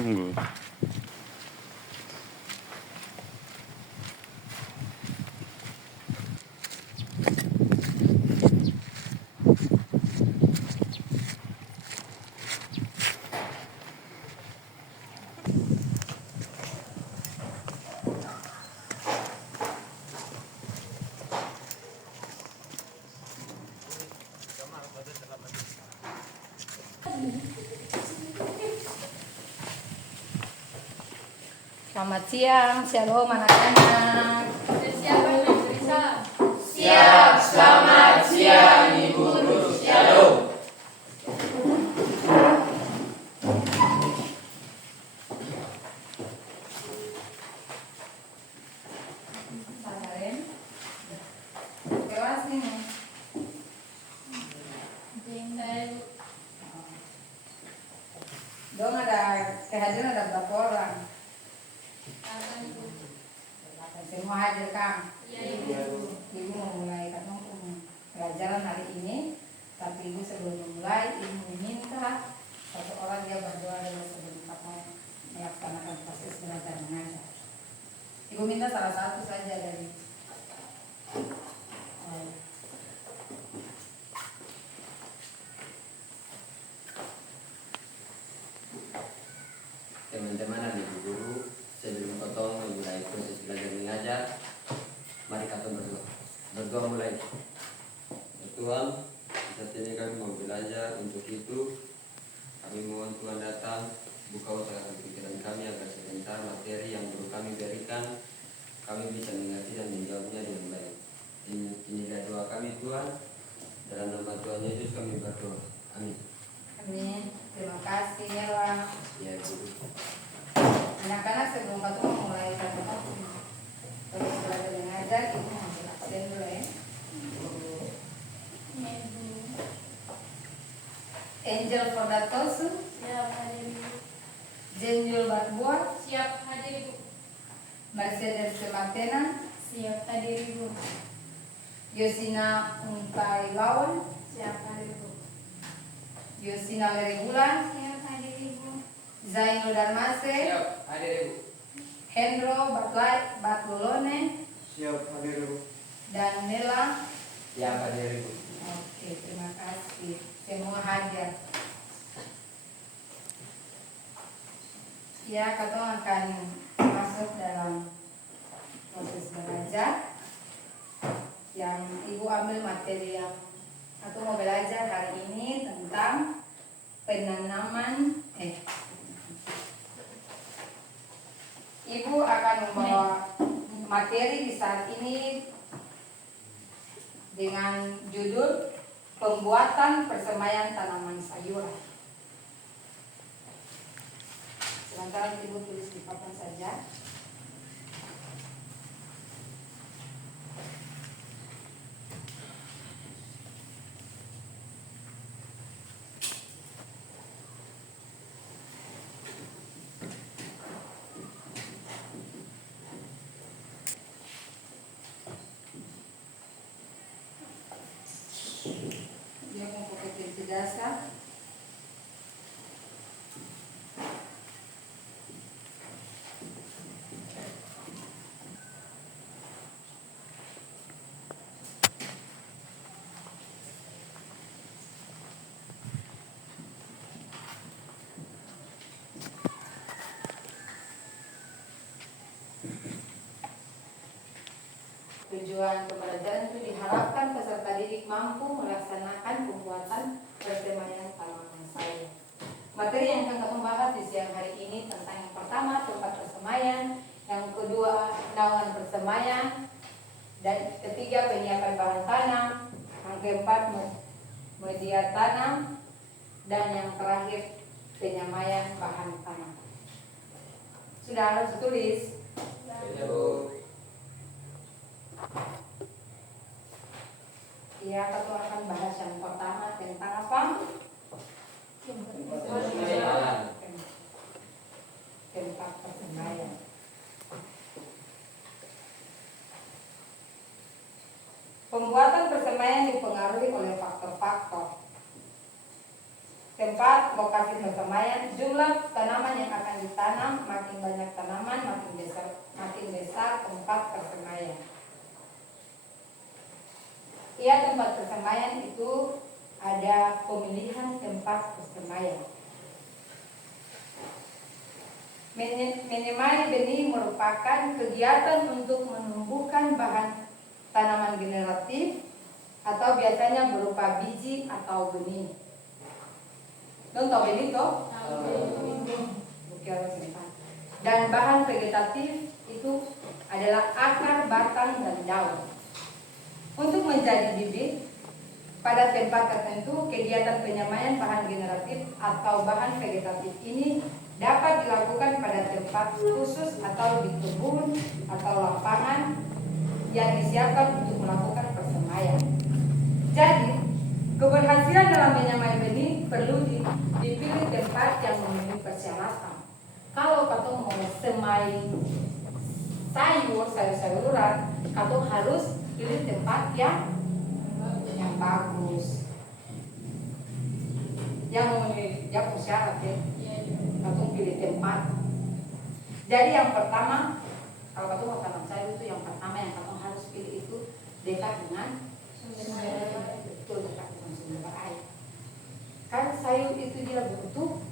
Tunggu. Selamat siang, shalom anak-anak. Siapa yang bisa? Siap, selamat siang Ibu Guru. Shalom. Sabarin. Kelas nih. Dong ada kehadiran ada berapa orang? Semua hadir Kang. Ibu mau mulai pelajaran hari ini. Tapi Ibu sebelum memulai, Ibu meminta satu orang dia berdoa dulu sebelum kita melaksanakan proses belajar mengajar. Ibu minta salah satu saja dari Teman-teman dan Ibu Guru, sebelum potong memulai proses belajar mengajar, mari kita berdoa. Berdoa mulai. Tuhan, saat ini kami mau belajar, untuk itu kami mohon Tuhan datang, buka otak dan pikiran kami agar sebentar materi yang guru kami berikan, kami bisa mengerti dan menjawabnya dengan baik. Inilah doa kami Tuhan, dalam nama Tuhan Yesus kami berdoa. Amin. Amin. Terima kasih ya Wang. Ya Guru. Anak-anak sebelum ketemu mulai ketemu terus belajar mengajar, Ibu mau jelasin dulu ya. Angel Fordatosu, Siap hadir Ibu. Jenjul Batbuat, Siap hadir Ibu. Mercedes Sematena, Siap hadir Ibu. Yosina Untai Lawan, Siap hadir Ibu. Yosina Leregulan, Siap hadir Ibu. Zainul Darmase, Hadir Ibu. Hendro Batlolone, Siap hadir Ibu. dan Nela. Siap hadir Ibu. Oke, terima kasih. Semua hadir. Ya, kita akan masuk dalam proses belajar yang Ibu ambil materi yang atau mau belajar hari ini tentang penanaman. Ibu akan membawa materi di saat ini dengan judul pembuatan persemaian tanaman sayuran. Sementara Ibu tulis di papan saja. Dia mau pakai pensil dasar. Tujuan pembelajaran itu diharapkan peserta didik mampu melaksanakan pembuatan persemaian tanaman sayur. Materi yang akan kita bahas di siang hari ini tentang yang pertama tempat persemaian, yang kedua naungan persemaian, dan ketiga penyiapan bahan tanam, yang keempat media tanam, dan yang terakhir penyamaian bahan tanam. Sudah harus tulis. Ya Bu. Ya, kita akan bahas yang pertama tentang apa? Persemaian. Tempat persemaian. Pembuatan persemaian dipengaruhi oleh faktor-faktor. tempat lokasi persemaian, jumlah tanaman yang akan ditanam, makin banyak tanaman, makin besar tempat persemaian. Ya, tempat persemaian itu ada pemilihan tempat persemaian. Menyemai benih merupakan kegiatan untuk menumbuhkan bahan tanaman generatif atau biasanya berupa biji atau benih. Dong tahu benih toh? Dan bahan vegetatif itu adalah akar, batang, dan daun. Untuk menjadi bibit, pada tempat tertentu kegiatan penyemaian bahan generatif atau bahan vegetatif ini dapat dilakukan pada tempat khusus atau di kebun atau lapangan yang disiapkan untuk melakukan persemaian. Jadi, keberhasilan dalam menyamai benih perlu dipilih tempat yang memiliki persyaratan. Kalau katong mau semai sayur-sayuran, katong harus pilih tempat yang bagus, yang memenuhi syarat ya. Katong pilih tempat. Jadi yang pertama, kalau katong mau tanam sayur itu yang pertama yang katong harus pilih itu dekat dengan sumber air. Betul, dekat dengan sumber air. Kan sayur itu dia butuh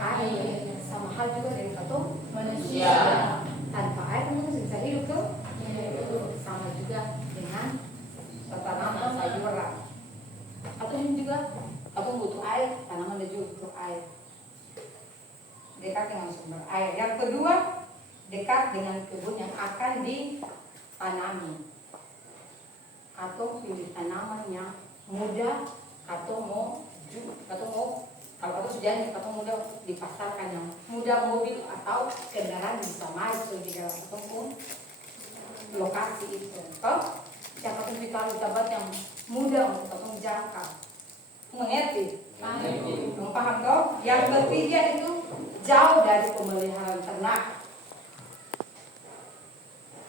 air, sama hal juga dari katong manusia. Tanpa air kan bisa hidup tuh. Sama juga dengan tanaman sayuran. Atau ini juga katong butuh air, tanaman juga butuh air. Dekat dengan sumber air. Yang kedua, dekat dengan kebun yang akan ditanami. Atau pilih tanaman yang mudah, atau mau kalau atau sudah mudah dipasarkan, yang mudah mobil atau kendaraan bisa masuk di dalam ataupun lokasi itu. Kalau siapa pun kita tempat yang mudah untuk katong jangkau. Mengerti? Paham toh? Yang ketiga itu jauh dari pemeliharaan ternak.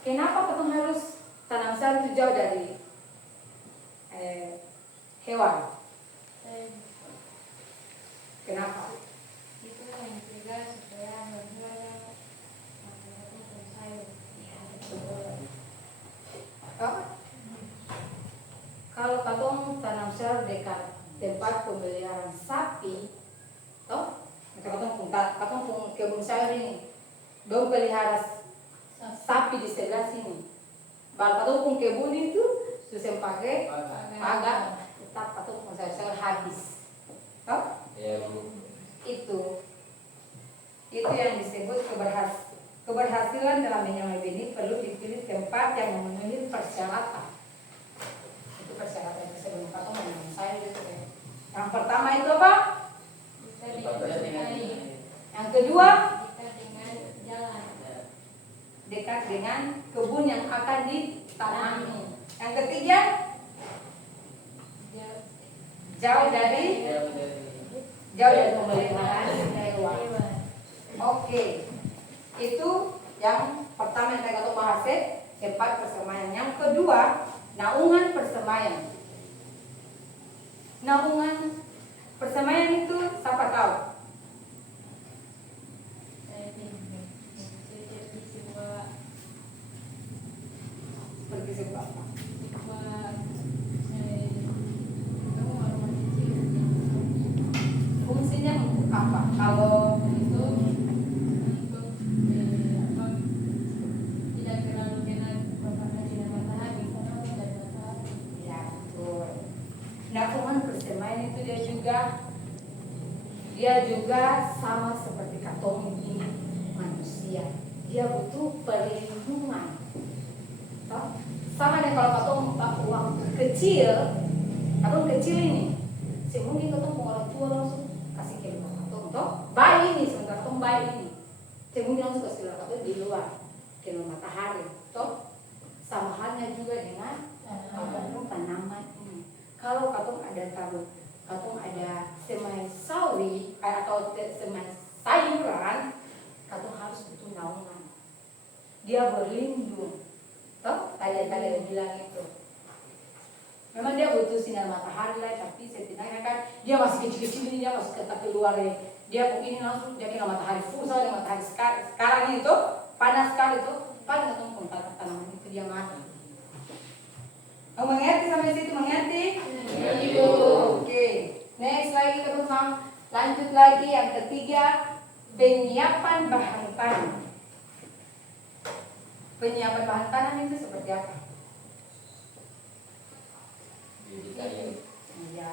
Kenapa katong harus tanam sayur itu jauh dari hewan? Kenapa? Itu yang mencegah supaya hewan sayur. Kalau katong tanam sayur dekat tempat pemeliharaan sapi, toh, katong pun kebun sayur ini, dong pelihara sapi di sebelah sini. Kalau katong pun kebun itu susah pakai pagar, tetap katong pun sayur habis, toh? Itu yang disebut keberhasilan dalam menyamai benih perlu dipilih tempat yang memenuhi persyaratan. Itu persyaratan sebelum katong menanam sayur itu. Yang pertama itu apa? Yang kedua, dekat dengan kebun yang akan ditanami. Yang ketiga, jauh dari pemeliharaan hewan. Oke, itu yang pertama yang kita bahas, tempat persemaian. Yang kedua, naungan persemaian. Naungan persemaian itu siapa tahu? Seperti sebuah apa? Fungsinya untuk apa? Kalau Itu untuk tidak terlalu kena paparan sinar matahari karena tidak ada matahari. ya betul. Naungan persemaian itu dia juga sama seperti katong ini manusia. Dia butuh perlindungan. Sama dengan kalau katong waktu kecil ini, semungkin katong orang tua langsung kasih ke rumah katong, toh bayi ini sebentar katong bayi ini, semungkin langsung kasih ke katong di luar kena matahari, toh sama halnya juga dengan tanaman ini. Kalau katong ada semai sawi atau semai sayuran, katong harus butuh naungan. Dia berlindung. Toh, kalian bilang itu. Memang dia butuh sinar matahari lah, tapi setidaknya kan dia masih kecil-kecil ini, dia masih ketak keluar ya. Dia begini langsung dia kena matahari full saja, matahari sekarang itu panas sekali itu, paling ketemu tanaman itu dia mati. Kamu mengerti sampai situ, mengerti? Ibu. Oke. Next lagi teman-teman, lanjut lagi yang ketiga, penyiapan bahan tanam. Penyiapan bahan tanam itu seperti apa? Bibit sayur. Iya.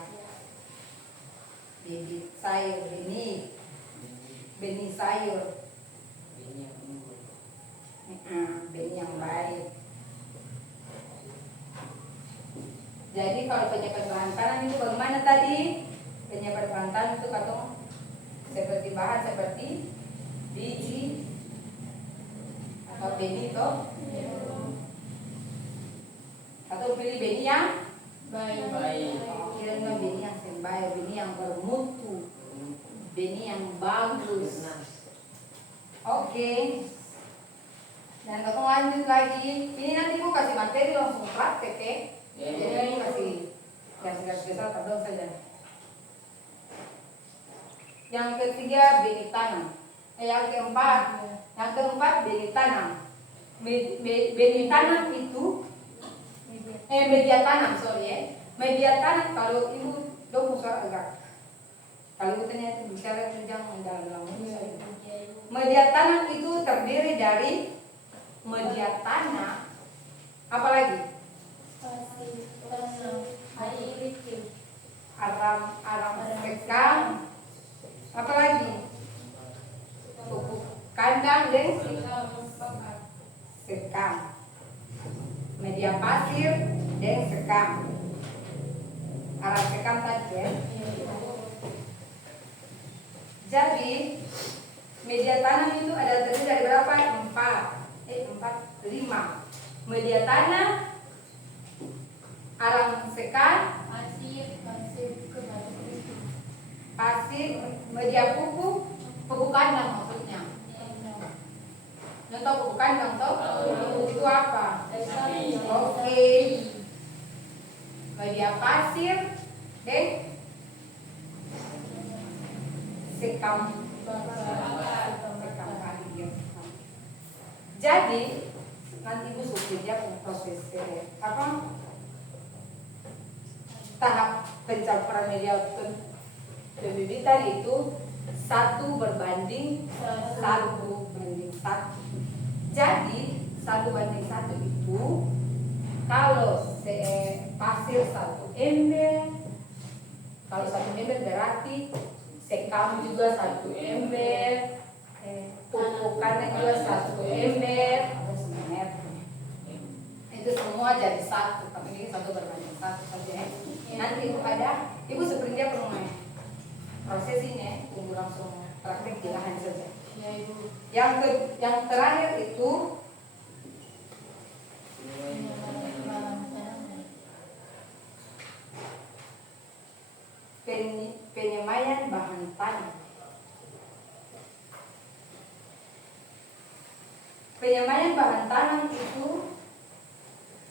Bibit sayur, benih sayur, benih yang baik. Jadi kalau penyiapan bahan tanam itu bagaimana tadi? Penyiapan bahan tanam itu katong seperti bahan seperti biji atau benih toh. Atau pilih benih yang Baik. kira benih yang sembahyang, benih yang bermutu, benih yang bagus. Oke. Dan kita lanjut lagi. Ini nanti aku kasih materi langsung praktek ya. Jadi aku kasih garis-garis besar pardon saja. Yang ketiga benih tanam. Yang keempat benih tanam. Benih tanam itu media tanam, media tanam. Kalau ibu dong suara agak, kalau ibu ternyata bicara itu jangan mendalam. Media tanam itu terdiri dari media tanah, apalagi aram sekam, apalagi pupuk kandang dan sekam, media pasir dan sekam. Aram sekam tadi ya. Jadi media tanam itu ada terdiri dari berapa? 5. Media tanah, aram sekam, pasir, media pupuk kandang maksudnya. Contoh pupuk kandang toh? Itu apa? Oke. Media pasir dan sekam. Jadi nanti ibu suruh dia proses tahap pencampuran media pembibitan itu 1:1. Jadi 1:1 itu kalau pasir 1 ember, kalau 1 ember berarti sekam juga 1 ember, pupuk kandang juga 1 ember, itu semua jadi 1, tapi ini 1:1 saja. Nanti ibu seperti dia pernah proses ini, ibu langsung praktek di lahan saja. Yang terakhir itu penyemaian bahan tanam. Penyemaian bahan tanam itu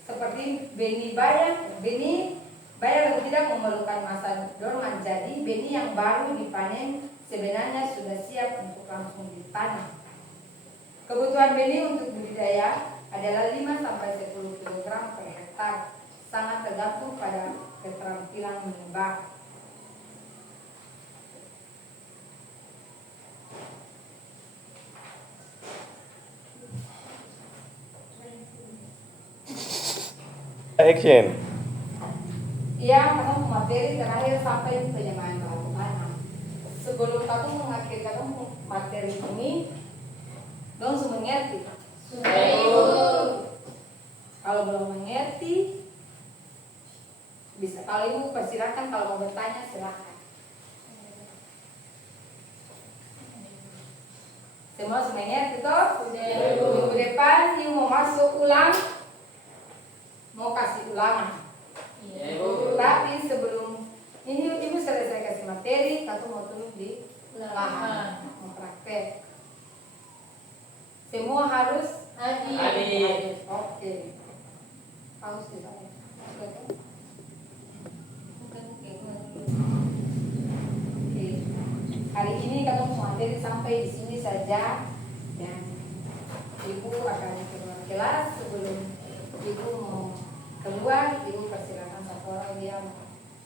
seperti benih bayam yang tidak memerlukan masa dorman. Jadi benih yang baru dipanen sebenarnya sudah siap untuk langsung ditanam. Kebutuhan benih untuk budidaya adalah 5-10 kg per hektar. Sangat tergantung pada keterampilan menebak. Action. Yang kamu materi terakhir sampai penyemaian bahan tanam. Sebelum kamu mengakhiri materi ini, langsung mengerti. Kalau belum mengerti, bisa. Kalau ibu persilakan, kalau mau bertanya silakan. Semua mengerti toh? Minggu depan ibu mau masuk ulang, mau kasih ulangan. Tapi sebelum ini ibu selesai kasih materi, kamu mau turun di lahan, mau praktek. Semua harus hadir. Oke. Harus di sana. hari ini kalau materi sampai di sini saja, dan ibu akan keluar kelas. Sebelum ibu mau keluar, ibu persilakan satu orang dia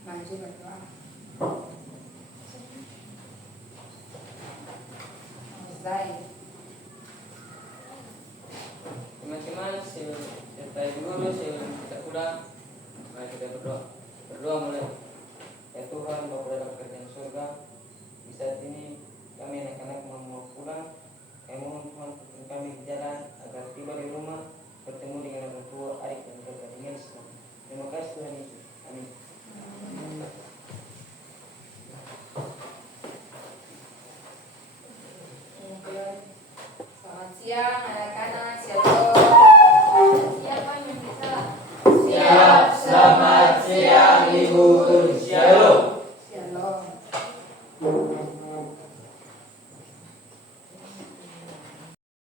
maju berdoa. Zai. Teman-teman, serta guru sebelum kita pulang, mari kita berdoa. Berdoa mulai. Ya Tuhan, Bapa dalam kerajaan surga, di saat ini kami anak-anak mau pulang. Kami mohon Tuhan tuntun kami di jalan agar tiba di rumah bertemu dengan orang tua, adik dan kakak dengan Islam. Terima kasih Tuhan Yesus. Amin. Selamat siang anak-anak, shalom. Siapa yang bisa? Siap, selamat siang Ibu. Shalom. Shalom.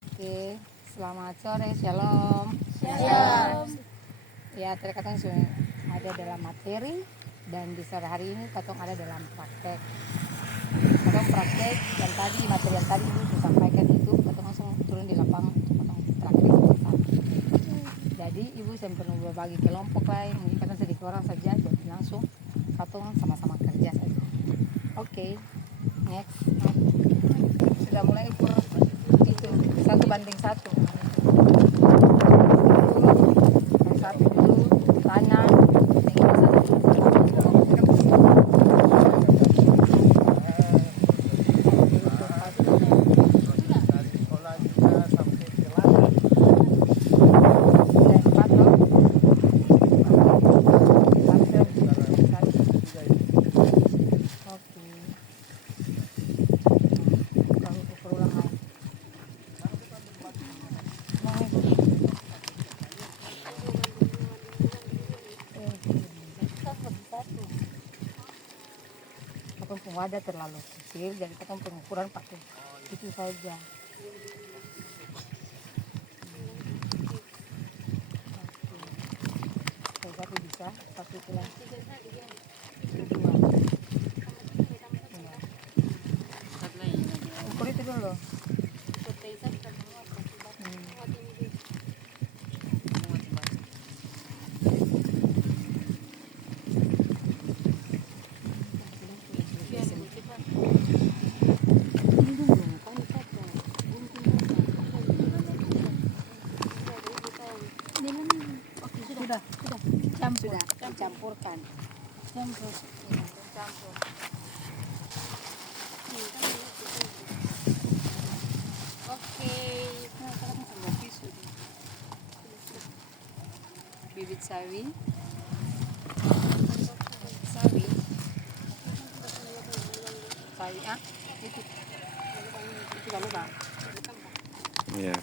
Oke, selamat sore, shalom. Shalom. Ya, tadi katanya sudah ada dalam materi, dan di sore hari ini katong ada dalam praktek. Katong praktek yang tadi, materi yang tadi ibu sampaikan itu, katong langsung turun di lapangan untuk katong praktek sama-sama. Jadi ibu saya perlu berbagi kelompok lain, mungkin katong sedikit orang saja, jadi langsung katong sama-sama kerja saja. Oke, next. Sudah mulai ukur itu 1:1. Satu dulu tanah, tinggal satu. Wadah terlalu kecil, jadi kita pengukuran pakai itu saja. Satu bisa, satu pulang. Ukur itu dulu. Sudah campurkan. Campur. Oke. Bibit sawi. Sawi itu lalu Pak. Iya.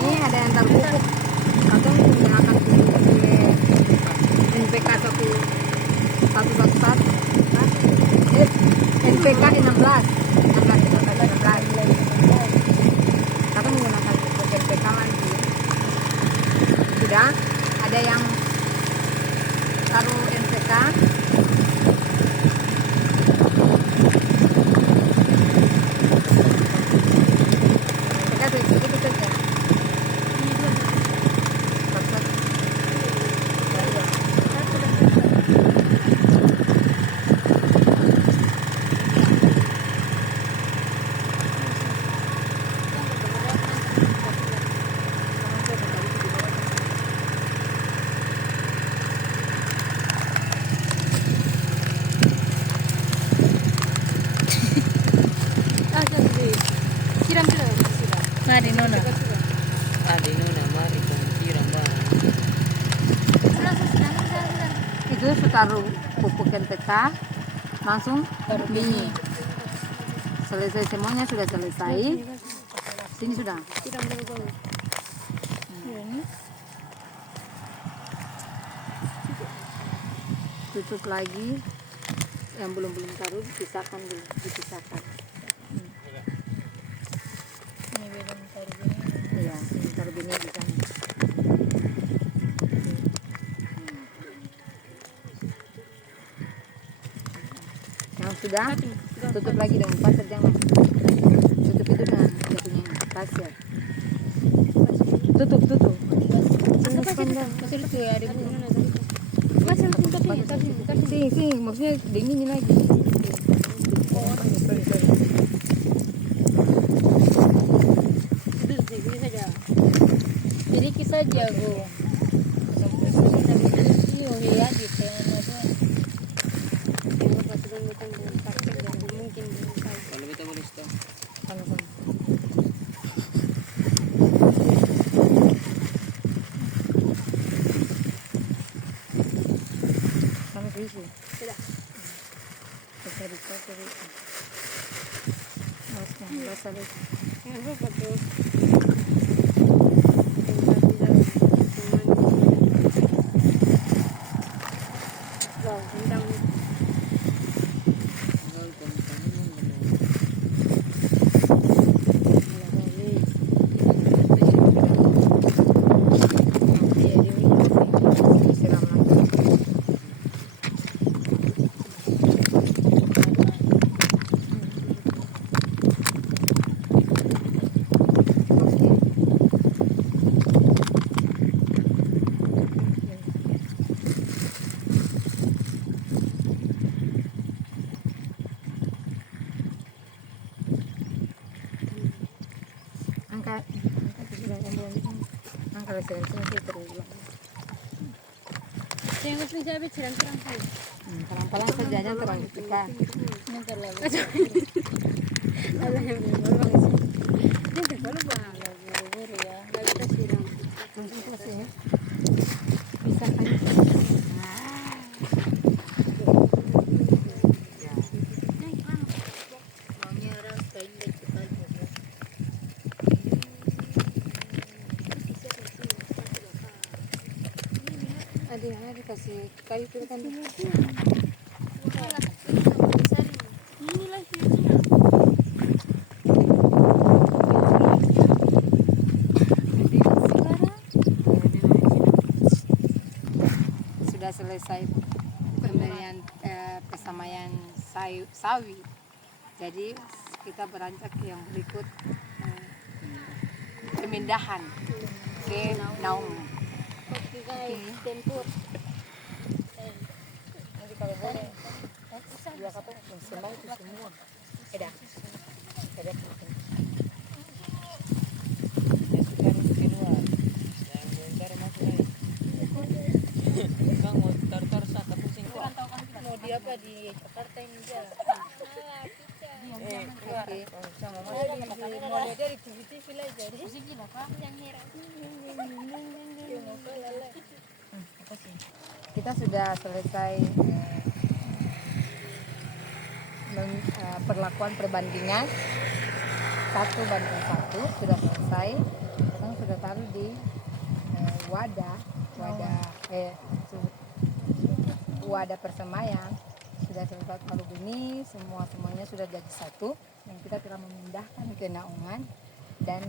Ini ada yang terbukuk atau menggunakan NPK 111 NPK 16 atau menggunakan NPK lagi. Sudah ada yang taruh NPK. Itu saja. Mari Nona. Adi Nona, mari kong siram barang. Itu taruh pupuk NPK, langsung bini. Selesai semuanya, sudah selesai. Sini sudah. Tutup lagi. Yang belum taruh dipisahkan dulu, dipisahkan. sudah, tutup lagi dengan pasir, jangan tutup itu dengan dia punya pasir. Tutup. Pasir itu ya ada bunga tadi. Pasir Sih, maksudnya dingin lagi. Sorry. Itu saja. Jadi kisah jago. Iyo ya di sana tuh. Yang pasukan bukan pasir dan mungkin Kalau kita boleh stop. Sama-sama. Sama sih. Sudah. Cari. Basah lagi. Yang apa tuh? Wow, tentang Siram lagi. Angkat siram terus. yang harus menjadi cerang-cerang saja. Pelan-pelan saja, jangan terlalu tekan. Yang terlalu. Ada yang berubah. Dia terlalu banyak buru-buru ya. Nggak bisa siram. Konsentrasi ya. Bisa kan? Ada dikasih kayu itu kan. Inilah hidupnya. Sudah selesai pemberian pesamaian sawi. Jadi kita beranjak ke yang berikut, pemindahan ke naungan. Tempur. Nanti kalau boleh, dia kata sembah itu semua. Ada. Ya sudah ini kedua. Yang bentar masuk lagi. Bang mau tar saka pusing kok. Mau di apa di Jakarta ini dia? Oke. Sama Mau lihat dari TV lah jadi. kita sudah selesai perlakuan perbandingan 1:1 sudah selesai. Sekarang sudah taruh di wadah persemaian. Sudah selesai kalau begini semuanya sudah jadi satu dan kita telah memindahkan ke naungan dan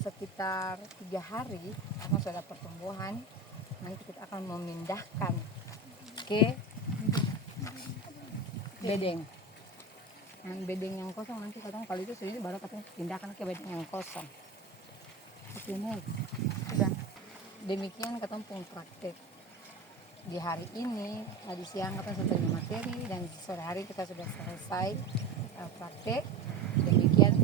sekitar 3 hari karena sudah pertumbuhan nanti kita akan memindahkan ke bedeng. Dan bedeng yang kosong nanti kadang kalau itu sendiri baru kita pindahkan ke bedeng yang kosong. Oke, next. Sudah. Demikian ketemu praktek. Di hari ini, tadi siang kita sudah terima materi dan sore hari kita sudah selesai praktek. Demikian